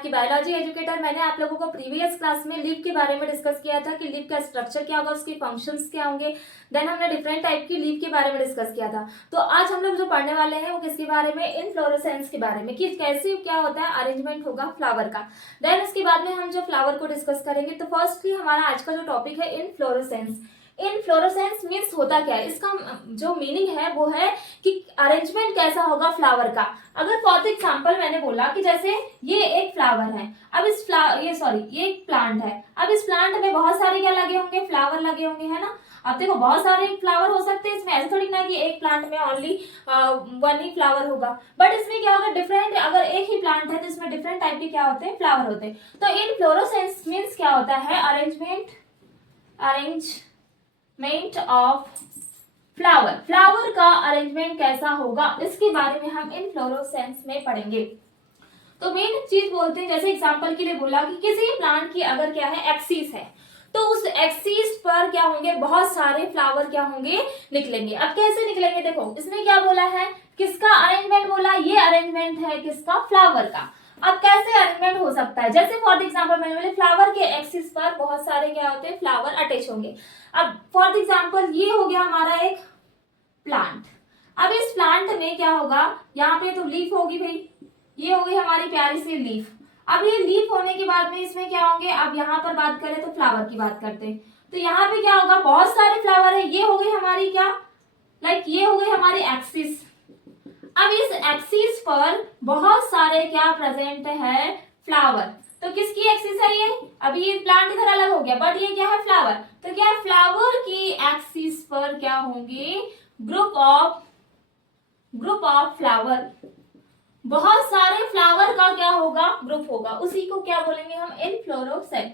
आपकी biology educator. मैंने आप लोगों को प्रीवियस क्लास में लीफ के बारे में डिस्कस किया था कि लीफ का स्ट्रक्चर क्या होगा, उसके फंक्शंस क्या होंगे। देन हमने डिफरेंट टाइप की लीफ के बारे में डिस्कस किया था। तो आज हम लोग जो पढ़ने वाले हैं वो किसके बारे में, इनफ्लोरेसेंस के बारे में, कि कैसे क्या होता है अरेंजमेंट होगा फ्लावर का। देन उसके बाद में हम जो फ्लावर को डिस्कस करेंगे। तो फर्स्टली हमारा आज का जो टॉपिक है इनफ्लोरेसेंस। इनफ्लोरेसेंस मीन्स होता क्या है, इसका जो मीनिंग है वो है कि अरेंजमेंट कैसा होगा फ्लावर का। अगर फॉर एग्जांपल मैंने बोला कि जैसे ये एक फ्लावर है, अब इस ये एक प्लांट है। अब इस प्लांट में बहुत सारे क्या लगे होंगे, फ्लावर लगे होंगे, है ना। अब देखो बहुत सारे फ्लावर हो सकते हैं इसमें, ऐसे थोड़ी ना कि एक प्लांट में ओनली वन ही फ्लावर होगा। बट इसमें क्या होगा, डिफरेंट, अगर एक ही प्लांट है तो इसमें डिफरेंट टाइप के क्या होते हैं, फ्लावर होते हैं। तो इनफ्लोरेसेंस मीन्स क्या होता है, अरेंजमेंट ऑफ फ्लावर। फ्लावर का अरेंजमेंट कैसा होगा इसके बारे में हम इनफ्लोरेसेंस में पढ़ेंगे। तो मेन चीज बोलते हैं, जैसे एग्जांपल के लिए बोला कि किसी प्लांट की अगर क्या है एक्सिस है, तो उस एक्सिस पर क्या होंगे, बहुत सारे फ्लावर क्या होंगे, निकलेंगे। अब कैसे निकलेंगे, देखो इसमें क्या बोला है, किसका अरेंजमेंट बोला, ये अरेंजमेंट है किसका, फ्लावर का। अब कैसे अरेंजमेंट हो सकता है, जैसे फॉर एग्जांपल मैंने बोले फ्लावर के एक्सिस पर बहुत सारे क्या होते हैं, फ्लावर अटैच होंगे। अब फॉर एग्जांपल ये हो गया हमारा एक प्लांट। अब इस प्लांट में क्या होगा, यहाँ पे तो लीफ होगी भाई, ये हो गई हमारी प्यारी सी लीफ। अब ये लीफ होने के बाद में इसमें क्या होंगे, अब यहाँ पर बात करें तो फ्लावर की बात करते हैं, तो यहाँ पे क्या होगा, बहुत सारे फ्लावर है। ये हो गई हमारी क्या, ये हो गई हमारी एक्सिस। अब इस एक्सिस पर बहुत सारे क्या प्रेजेंट है, फ्लावर। तो किसकी एक्सिस है ये, अभी ये प्लांट इधर अलग हो गया, बट ये क्या है, फ्लावर। तो क्या है, फ्लावर की एक्सिस पर क्या होंगे, ग्रुप ऑफ फ्लावर। बहुत सारे फ्लावर का क्या होगा, ग्रुप होगा, उसी को क्या बोलेंगे हम, इनफ्लोरेसेंस।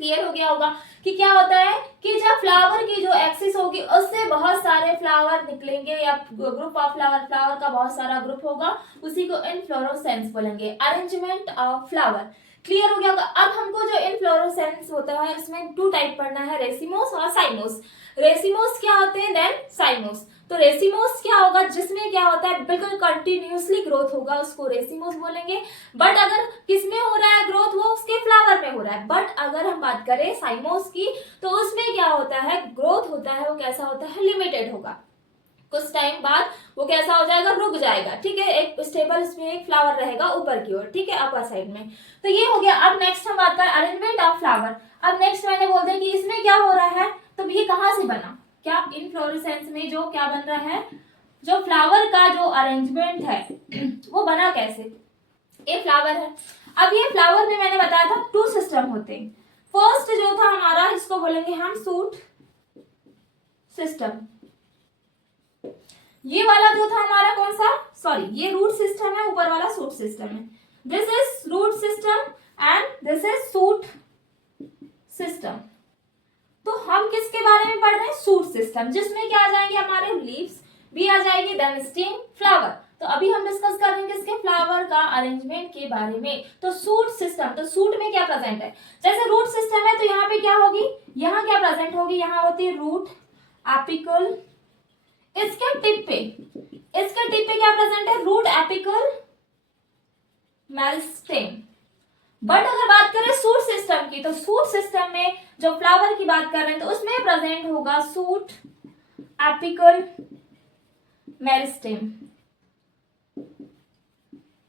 क्लियर हो गया होगा कि क्या होता है कि जब फ्लावर की जो एक्सिस होगी उससे बहुत सारे फ्लावर निकलेंगे, या ग्रुप ऑफ फ्लावर का बहुत सारा ग्रुप होगा, उसी को इनफ्लोरेसेंस बोलेंगे, अरेंजमेंट ऑफ फ्लावर। क्लियर हो गया होगा। अब हमको जो इनफ्लोरेसेंस होता है इसमें टू टाइप पढ़ना है, रेसिमोस और साइमोस। रेसिमोस क्या होते हैं, देन साइमोस। तो रेसिमोस क्या होगा, जिसमें क्या होता है बिल्कुल कंटिन्यूअसली ग्रोथ होगा, उसको रेसिमोस बोलेंगे। बट अगर किसमें हो रहा है ग्रोथ, वो उसके फ्लावर में हो रहा है। बट अगर हम बात करें साइमोस की, तो उसमें क्या होता है, ग्रोथ होता है, वो कैसा होता है, लिमिटेड होगा। कुछ टाइम बाद वो कैसा हो जाएगा, रुक जाएगा, ठीक है। एक स्टेबल इसमें एक फ्लावर रहेगा ऊपर की ओर, ठीक है, अपर साइड में। तो ये हो गया। अब नेक्स्ट हम बात करें अरेंजमेंट ऑफ फ्लावर। अब नेक्स्ट मैंने बोल दिया कि इसमें क्या हो रहा है, तो ये कहां से बना, क्या इनफ्लोरेसेंस में जो क्या बन रहा है, जो फ्लावर का जो अरेंजमेंट है वो बना कैसे। ये फ्लावर है। अब ये फ्लावर में मैंने बताया था टू सिस्टम होते हैं। फर्स्ट जो था हमारा, इसको बोलेंगे हम सूट सिस्टम। ये वाला जो था हमारा कौन सा, सॉरी, ये रूट सिस्टम है, ऊपर वाला सूट सिस्टम है। This is root system and this is shoot system. तो हम किसके बारे में पढ़ रहे हैं, सूट सिस्टम, जिसमें क्या आ जाएंगे हमारे लीव्स भी आ जाएगी, देन स्टेम, फ्लावर। तो अभी हम डिस्कस कर रहे हैं किसके, फ्लावर का अरेंजमेंट के बारे में। तो सूट सिस्टम, तो सूट में क्या प्रेजेंट है, जैसे रूट सिस्टम है तो यहाँ पे क्या होगी, यहाँ क्या प्रेजेंट होगी, यहाँ होती है रूट, एपिकल। इसके टिप पे क्या प्रेजेंट है, रूट, एपिकल, मेरिस्टेम। बट अगर बात करें सूट सिस्टम की, तो सूट सिस्टम में जो फ्लावर की बात कर रहे हैं तो उसमें प्रेजेंट होगा सूट, एपिकल, मेरिस्टेम।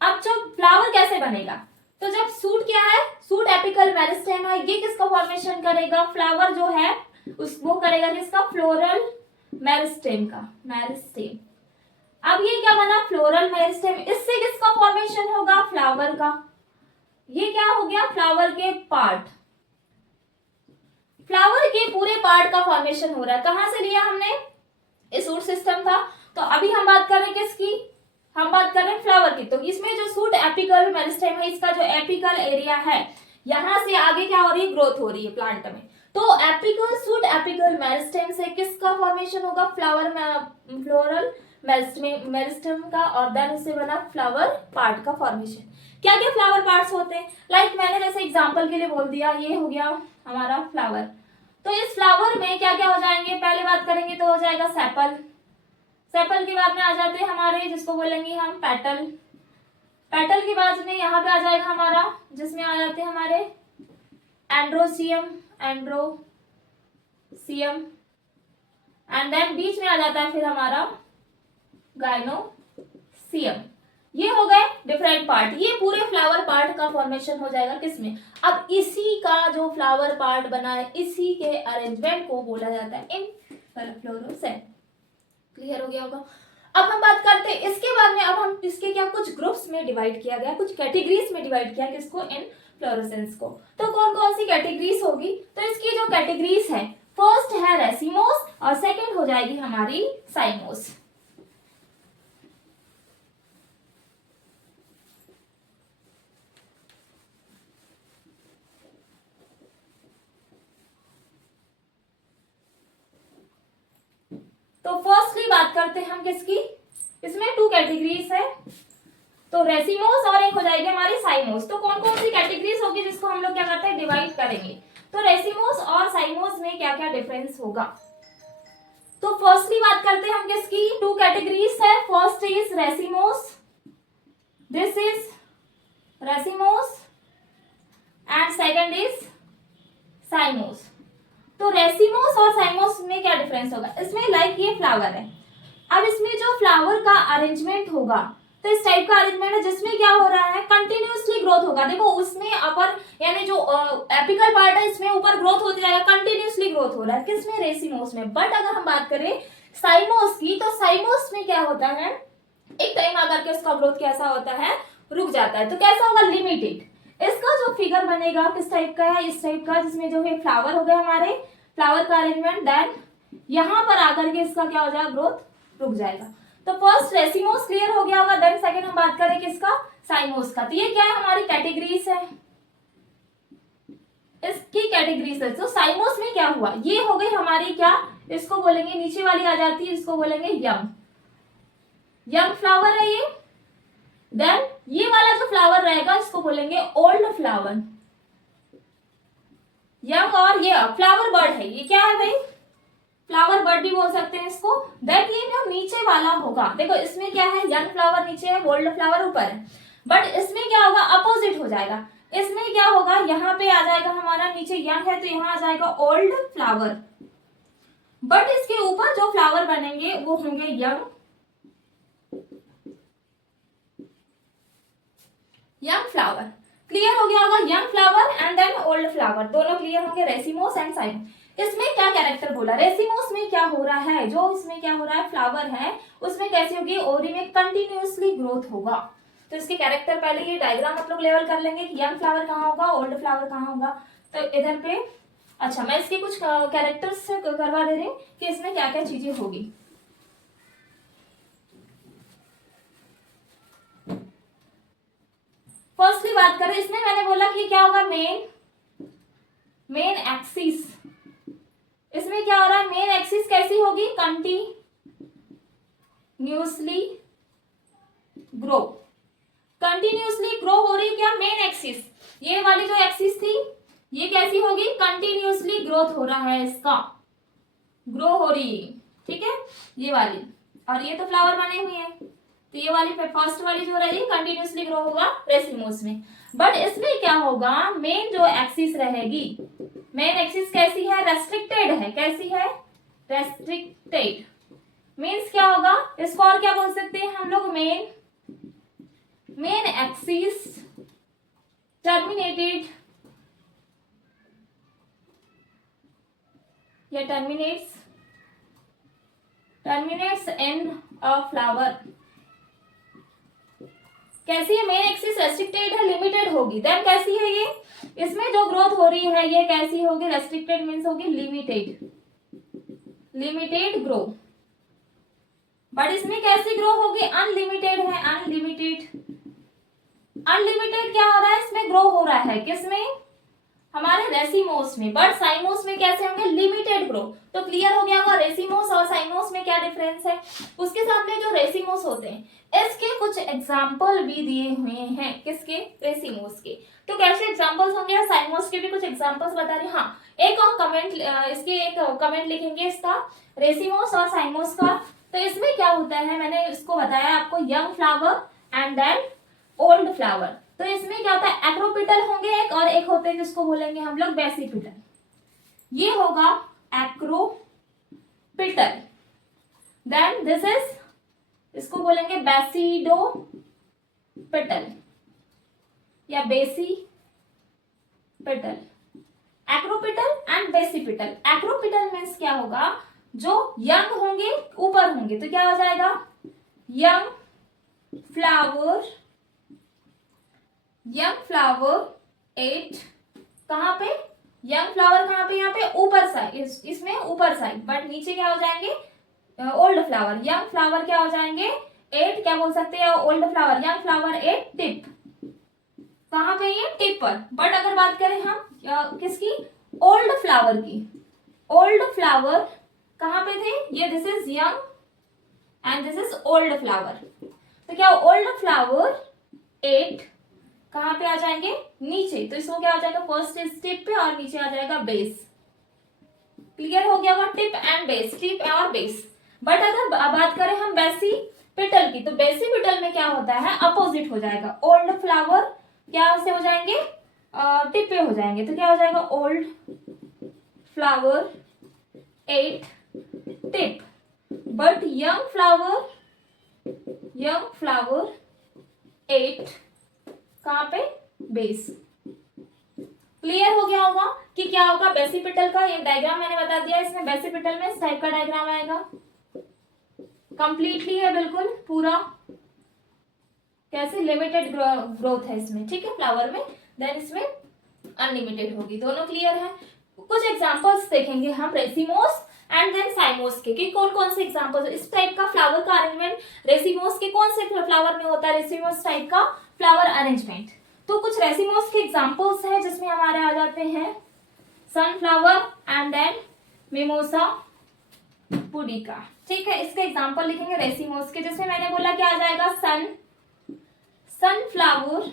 अब जो फ्लावर कैसे बनेगा, तो जब सूट क्या है, सूट, एपिकल, मेरिस्टेम है, ये किसका फॉर्मेशन करेगा, फ्लावर जो है वो करेगा किसका, फ्लोरल मेरिस्टेम का, मेरिस्टेम। अब ये क्या बना, फ्लोरल मेरिस्टेम, इससे किसका फॉर्मेशन होगा, फ्लावर का। ये क्या हो गया, फ्लावर के पार्ट, फ्लावर के पूरे पार्ट का फॉर्मेशन हो रहा है। कहां से लिया हमने, ये सूट सिस्टम था। तो अभी हम बात कर रहे हैं किसकी, हम बात कर रहे हैं फ्लावर की। तो इसमें जो सूट, एपिकल, मेरिस्टेम है, इसका जो एपिकल एरिया है, यहां से आगे क्या हो रही है, ग्रोथ हो रही है प्लांट में। तो एपिकल, सूट, एपिकल, मेरिस्टेम से किसका फॉर्मेशन होगा, फ्लावर में, फ्लोरल मेरिस्टेम का, और देन उससे बना फ्लावर पार्ट का फॉर्मेशन। क्या क्या फ्लावर पार्ट्स होते हैं, मैंने जैसे एग्जांपल के लिए बोल दिया, ये हो गया हमारा फ्लावर। तो इस फ्लावर में क्या क्या हो जाएंगे, पहले बात करेंगे तो हो जाएगा सेपल। सेपल के बाद में आ जाते हैं हमारे, जिसको बोलेंगे हम पेटल। पेटल के बाद में यहाँ पे आ जाएगा हमारा, जिसमें आ जाते हैं हमारे एंड्रोसियम, एंड देन बीच में आ जाता है फिर हमारा गाइनोसियम। ये हो गए डिफरेंट पार्ट। ये पूरे फ्लावर पार्ट का फॉर्मेशन हो जाएगा किसमें? अब इसी का जो फ्लावर पार्ट बना है, इसी के अरेंजमेंट को बोला जाता है इनफ्लोरेसेंस। क्लियर हो गया होगा? अब हम बात करते हैं इसके बाद में। अब हम इसके क्या कुछ ग्रुप्स में डिवाइड किया गया, कुछ कैटेगरीज में डिवाइड किया किसको? इनफ्लोरेसेंस को। तो कौन कौन सी कैटेगरीज होगी? तो इसकी जो कैटेगरीज है, फर्स्ट है रेसिमोस और सेकंड हो जाएगी हमारी साइमोस। तो फर्स्टली बात करते हैं हम किसकी? इसमें 2 कैटेगरीज है, तो रेसिमोस और एक हो जाएगी हमारी साइमोस। तो कौन कौन सी कैटेगरीज होगी जिसको हम लोग क्या करते हैं? डिवाइड करेंगे। तो रेसिमोस और साइमोस में क्या क्या डिफरेंस होगा? तो फर्स्टली बात करते हैं हम किसकी? 2 कैटेगरीज है। First is racemose, this is racemose and second is साइमोस। तो रेसिमोस और साइमोस में क्या डिफरेंस होगा? इसमें लाइक ये फ्लावर है, अब इसमें जो फ्लावर का अरेंजमेंट होगा, तो इस टाइप का अरेंजमेंट है जिसमें क्या हो रहा है? कंटिन्यूअसली ग्रोथ होगा। देखो उसमें अपर यानी जो एपिकल पार्ट है, इसमें ऊपर ग्रोथ होती जाएगा, कंटिन्यूअसली ग्रोथ हो रहा है किसमें? रेसिमोस में। बट अगर हम बात करें साइमोस की, तो साइमोस में क्या होता है? एक टाइम आकर के उसका ग्रोथ कैसा होता है? रुक जाता है। तो कैसा होगा? लिमिटेड। इसका जो फिगर बनेगा किस टाइप का है? इस टाइप का, जिसमें जो है फ्लावर हो गए हमारे, फ्लावर का अरेंजमेंट, देन यहां पर आकर के इसका क्या हो जाएगा? ग्रोथ रुक जाएगा। तो फर्स्ट रेसिमोस क्लियर हो गया होगा। देन सेकंड हम बात करें किसका? साइमोस का। तो ये क्या है? हमारी कैटेगरीज है, इसकी कैटेगरीज है। तो साइमोस में क्या हुआ? ये हो गई हमारी क्या, इसको बोलेंगे, नीचे वाली आ जाती है, इसको बोलेंगे यंग फ्लावर है ये। देन ये वाला जो फ्लावर रहेगा इसको बोलेंगे ओल्ड फ्लावर, यंग। और ये फ्लावर बर्ड है, ये क्या है भाई? फ्लावर बर्ड भी बोल सकते हैं इसको। देन ये जो नीचे वाला होगा, देखो इसमें क्या है? यंग फ्लावर नीचे है, ओल्ड फ्लावर ऊपर है। बट इसमें क्या होगा? अपोजिट हो जाएगा। इसमें क्या होगा? यहाँ पे आ जाएगा हमारा, नीचे यंग है तो यहाँ आ जाएगा ओल्ड फ्लावर, बट इसके ऊपर जो फ्लावर बनेंगे वो होंगे यंग फ्लावर। क्लियर हो गया होगा? Young flower and then old flower, दोनों क्लियर होंगे। Racemose and cymose. इसमें क्या कैरेक्टर बोला? रेसिमोस में क्या हो रहा है? जो इसमें क्या हो रहा है? फ्लावर है, उसमें कैसी होगी? ओरी में कंटिन्यूअसली ग्रोथ होगा। तो इसके कैरेक्टर पहले ये डायग्राम आप लोग लेवल कर लेंगे कि यंग फ्लावर कहाँ होगा, ओल्ड फ्लावर कहाँ होगा। तो इधर पे अच्छा, मैं इसके कुछ कैरेक्टर्स करवा दे रही हूँ कि इसमें क्या क्या चीजें होगी। फर्स्टली बात करें, इसमें मैंने बोला कि क्या होगा? Main axis. इसमें क्या हो रहा है? मेन एक्सिस कैसी होगी? कंटिन्यूअसली ग्रो, कंटिन्यूअसली ग्रो हो रही है क्या? मेन एक्सिस, ये वाली जो एक्सिस थी ये कैसी होगी? कंटिन्यूअसली ग्रोथ हो रहा है, इसका ग्रो हो रही है, ठीक है, ये वाली। और ये तो फ्लावर बने हुए हैं, तो ये वाली फर्स्ट वाली जो रहेगी कंटिन्यूअसली ग्रो होगा रेसिमोस में। बट इसमें क्या होगा? मेन जो एक्सिस रहेगी, मेन एक्सिस कैसी है? रेस्ट्रिक्टेड है। कैसी है? रेस्ट्रिक्टेड मीन्स क्या होगा? इसको और क्या बोल सकते हैं हम लोग? मेन एक्सिस टर्मिनेटेड या टर्मिनेट्स इन अ फ्लावर। कैसी है? मेन एक्सिस रेस्ट्रिक्टेड है, लिमिटेड होगी। देन कैसी है ये? इसमें जो ग्रोथ हो रही है ये कैसी होगी? रेस्ट्रिक्टेड मीन्स होगी लिमिटेड ग्रो। बट इसमें कैसी ग्रो होगी? अनलिमिटेड है, अनलिमिटेड क्या हो रहा है? इसमें ग्रो हो रहा है किसमें? हमारे रेसिमोस में। बट साइमोस में कैसे होंगे? Limited grow. तो क्लियर हो गया होगा रेसिमोस और साइमोस में क्या डिफरेंस है। उसके साथ में जो रेसिमोस होते हैं इसके कुछ एग्जाम्पल भी दिए हुए हैं, किसके? रेसिमोस के। तो कैसे एग्जाम्पल्स होंगे? और साइमोस के भी कुछ एग्जाम्पल्स बता रही हूँ। हाँ, एक और कमेंट, इसके एक कमेंट लिखेंगे इसका, रेसिमोस और साइमोस का। तो इसमें क्या होता है, मैंने इसको बताया आपको, young flower and then old flower. तो इसमें क्या होता है, एक्रोपिटल होंगे एक, और एक होते हैं जिसको बोलेंगे हम लोग बेसिपिटल। ये होगा एक्रोपिटल। देन दिस इज, इसको बोलेंगे बेसिडोपिटल या basipetal. Acropetal and basipetal. Acropetal means क्या होगा, जो यंग होंगे ऊपर होंगे, तो क्या हो जाएगा, यंग फ्लावर। यंग फ्लावर 8 कहां पे, यंग फ्लावर कहां पे, यहाँ पे ऊपर साइड, इसमें ऊपर साइड, बट नीचे क्या हो जाएंगे, ओल्ड फ्लावर। यंग फ्लावर क्या हो जाएंगे 8, क्या बोल सकते हैं, old flower. Young flower 8 tip, कहां पे, ये टिप पर। बट अगर बात करें हम किसकी, ओल्ड फ्लावर की, ओल्ड फ्लावर कहां पे थे, ये this is young and this is old flower. तो क्या ओल्ड फ्लावर 8 कहां पे आ जाएंगे, नीचे। तो इसको क्या हो जाएगा, फर्स्ट इज टिप पे और नीचे आ जाएगा बेस। क्लियर हो गया होगा, टिप एंड बेस, टिप और बेस। बट अगर बात करें हम बेसिपिटल की, तो बेसिपिटल में क्या होता है, अपोजिट हो जाएगा। ओल्ड फ्लावर क्या से हो जाएंगे, टिप पे हो जाएंगे। तो क्या हो जाएगा, old flower 8 tip, but young flower 8 कहां पे, बेस। क्लियर हो गया होगा कि क्या होगा बेसिपिटल का। ये डायग्राम मैंने बता दिया, इसमें बेसिपिटल में इस टाइप का डायग्राम आएगा, कंप्लीटली है बिल्कुल पूरा, कैसे लिमिटेड ग्रोथ है इसमें, ठीक है, फ्लावर में। देन इसमें अनलिमिटेड होगी, दोनों क्लियर है। कुछ एग्जांपल्स देखेंगे हम रेसिमोस एंड देन साइमोस के, कि कौन कौन से एग्जांपल्स इस टाइप का फ्लावर का अरेंजमेंट रेसिमोस के कौन से फ्लावर में होता है, रेसिमोस टाइप का फ्लावर अरेंजमेंट। तो कुछ रेसिमोस के एग्जांपल्स हैं जिसमें हमारे आ जाते हैं sunflower and then mimosa pudica, ठीक है। इसके एग्जांपल लिखेंगे रेसिमोस के, जिसमें मैंने बोला क्या आ जाएगा, सनफ्लावर।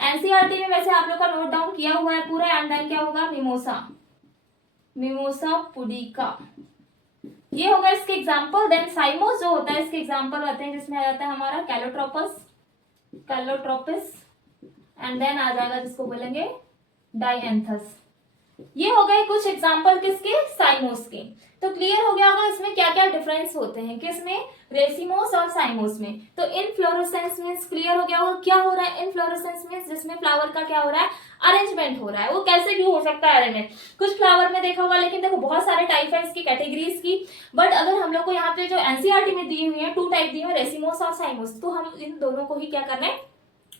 एनसीईआरटी में वैसे आप लोग का नोट डाउन किया हुआ है पूरा, एंड देन क्या होगा, मिमोसा पुडिका, ये होगा इसके एग्जांपल। देन साइमोस जो होता है इसके एग्जांपल आते हैं, जिसमें आ जाता है हमारा कैलोट्रोपिस एंड देन आ जाएगा जिसको बोलेंगे डायएंथस। ये हो गए कुछ एग्जांपल किसके, साइमोस के। तो क्लियर हो गया होगा इसमें क्या क्या डिफरेंस होते हैं, किसमें, रेसिमोस और साइमोस में। तो इनफ्लोरेसेंस मींस क्लियर हो गया होगा क्या हो रहा है, इनफ्लोरेसेंस मींस जिसमें फ्लावर का क्या हो रहा है, अरेंजमेंट हो रहा है। वो कैसे भी हो सकता है अरेंजमेंट, कुछ फ्लावर में देखा होगा, लेकिन देखो बहुत सारे टाइप है इसकी, कैटेगरीज की। बट अगर हम लोग को यहाँ पे जो एनसीईआरटी में दी हुई है 2 टाइप दी हुई है, रेसिमोस और साइमोस, तो हम इन दोनों को ही क्या करना है,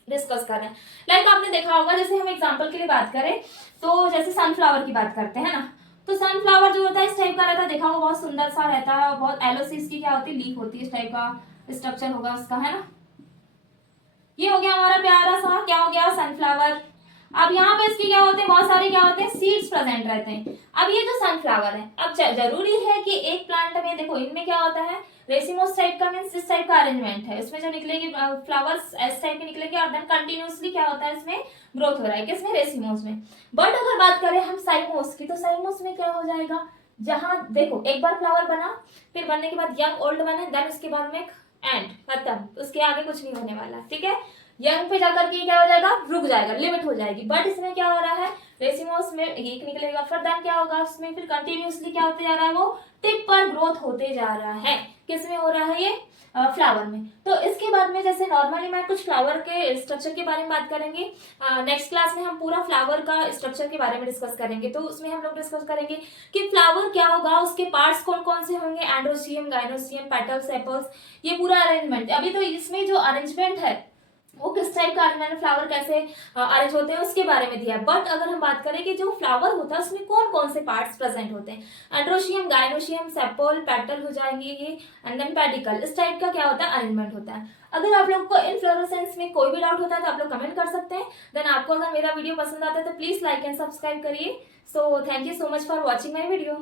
डिस्कस कर रहे हैं। लाइक आपने देखा होगा, जैसे हम एग्जांपल के लिए बात करें तो जैसे सनफ्लावर की बात करते हैं ना, तो सनफ्लावर जो होता है इस टाइप का रहता है, देखा होगा बहुत सुंदर सा रहता है, बहुत एलोसिस की क्या होती है, लीफ होती है, इस टाइप का स्ट्रक्चर होगा उसका, है ना। ये हो गया हमारा प्यारा सा, क्या हो गया, सनफ्लावर। अब यहाँ पे इसके क्या होते हैं, बहुत सारे क्या होते हैं, सीड्स प्रेजेंट रहते हैं। अब ये जो सनफ्लावर है, अब जरूरी है कि एक प्लांट में देखो इनमें क्या होता है, रेसिमोस टाइप का मींस इस टाइप का अरेंजमेंट है, इसमें जो निकलेगी फ्लावर्स इस टाइप के निकलेंगे, और देन कंटिन्यूअसली क्या होता है इसमें ग्रोथ हो रहा है, किसमें, रेसिमोस में। बट अगर बात करें हम साइमोस की, तो साइमोस में क्या हो जाएगा, जहां देखो एक बार फ्लावर बना, फिर बनने के बाद यंग ओल्ड बने, देन उसके बाद में एंड खत्म, उसके आगे कुछ नहीं होने वाला, ठीक है। यंग पे जाकर के क्या हो जाएगा, रुक जाएगा, लिमिट हो जाएगी। बट इसमें क्या हो रहा है, रेसिमोस में एक निकलेगा, फिर देन क्या होगा उसमें, फिर कंटिन्यूअसली क्या होते जा रहा है, वो टिप पर ग्रोथ होते जा रहा है। किसमें हो रहा है, ये फ्लावर में। तो इसके बाद में जैसे नॉर्मली मैं कुछ फ्लावर के स्ट्रक्चर के बारे में बात करेंगे, नेक्स्ट क्लास में हम पूरा फ्लावर का स्ट्रक्चर के बारे में डिस्कस करेंगे। तो उसमें हम लोग डिस्कस करेंगे कि फ्लावर क्या होगा, उसके पार्ट्स कौन कौन से होंगे, एंड्रोसियम, गाइनोसियम, पेटल्स, सेपल्स, ये पूरा अरेंजमेंट। अभी तो इसमें जो अरेंजमेंट है वो किस टाइप का अरेंजमेंट, फ्लावर कैसे अरेंज होते हैं उसके बारे में दिया है। बट अगर हम बात करें कि जो फ्लावर होता है उसमें कौन कौन से पार्ट्स प्रेजेंट होते हैं, एंड्रोशियम, गाइनोशियम, सेपल, पेटल हो जाएंगे ये, एंड देन पेडिकल, इस टाइप का क्या होता है, अरेंजमेंट होता है। अगर आप लोग को इनफ्लोरेसेंस में कोई भी डाउट होता है तो आप लोग कमेंट कर सकते हैं। देन आपको अगर मेरा वीडियो पसंद आता है तो प्लीज लाइक एंड सब्सक्राइब करिए। So thank you so much for watching my video.